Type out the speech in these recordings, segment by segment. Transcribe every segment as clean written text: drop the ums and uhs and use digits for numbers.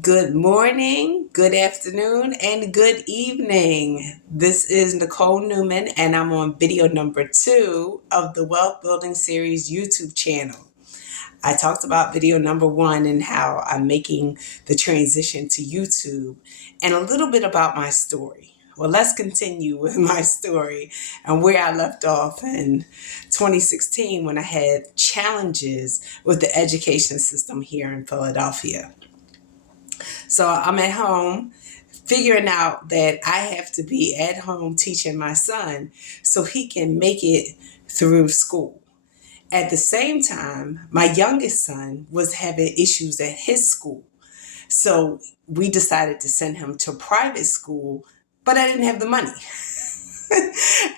Good morning, good afternoon, and good evening. This is Nicole Newman, and I'm on video number 2 of the Wealth Building Series YouTube channel. I talked about video number 1 and how I'm making the transition to YouTube, and a little bit about my story. Well, let's continue with my story and where I left off in 2016 when I had challenges with the education system here in Philadelphia. So I'm at home figuring out that I have to be at home teaching my son so he can make it through school. At the same time, my youngest son was having issues at his school. So we decided to send him to private school, but I didn't have the money.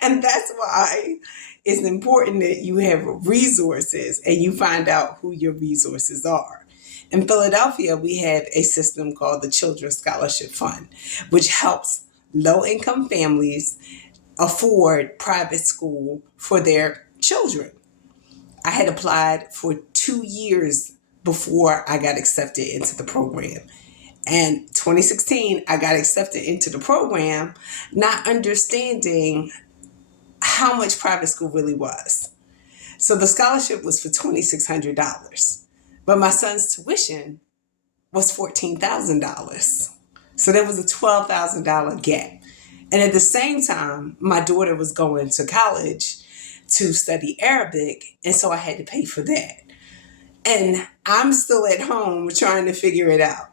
And that's why it's important that you have resources and you find out who your resources are. In Philadelphia, we have a system called the Children's Scholarship Fund, which helps low income families afford private school for their children. I had applied for 2 years before I got accepted into the program. And 2016, I got accepted into the program, not understanding how much private school really was. So the scholarship was for $2,600, but my son's tuition was $14,000. So there was a $12,000 gap. And at the same time, my daughter was going to college to study Arabic, and so I had to pay for that. And I'm still at home trying to figure it out.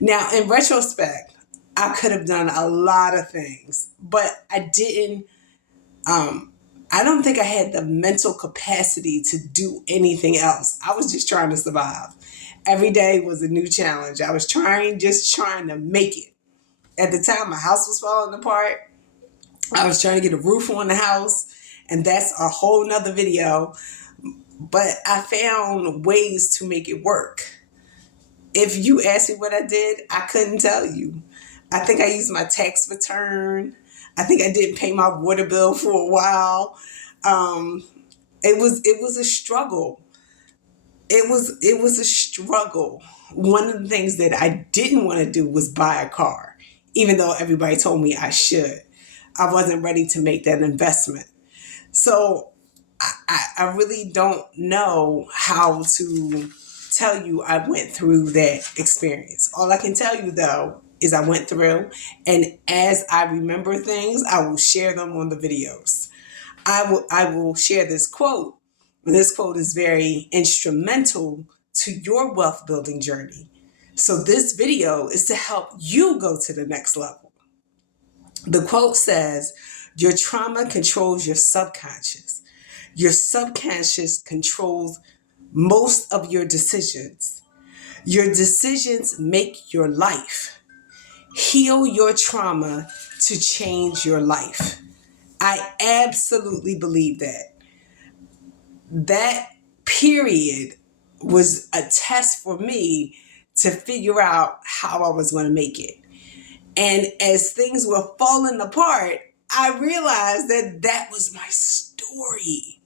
Now, in retrospect, I could have done a lot of things, but I didn't. I don't think I had the mental capacity to do anything else. I was just trying to survive. Every day was a new challenge. I was just trying to make it. At the time, my house was falling apart. I was trying to get a roof on the house, and that's a whole nother video. But I found ways to make it work. If you ask me what I did, I couldn't tell you. I think I used my tax return. I think I didn't pay my water bill for a while. Um, it was a struggle. It was a struggle. One of the things that I didn't want to do was buy a car, even though everybody told me I should. I wasn't ready to make that investment. So I really don't know how to tell you I went through that experience. All I can tell you though is I went through, and as I remember things, I will share them on the videos. I will share this quote. And this quote is very instrumental to your wealth building journey. So this video is to help you go to the next level. The quote says, "Your trauma controls your subconscious. Your subconscious controls most of your decisions. Your decisions make your life. Heal your trauma to change your life." I absolutely believe that. That period was a test for me to figure out how I was going to make it. And as things were falling apart, I realized that that was my story.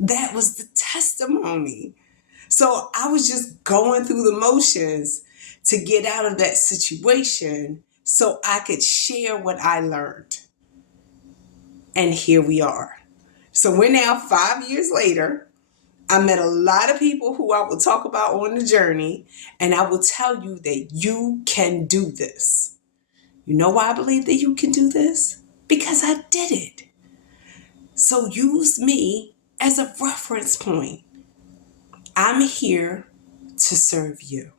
That was the testimony. So I was just going through the motions to get out of that situation so I could share what I learned. And here we are. So we're now 5 years later. I met a lot of people who I will talk about on the journey, and I will tell you that you can do this. You know why I believe that you can do this? Because I did it. So use me as a reference point. I'm here to serve you.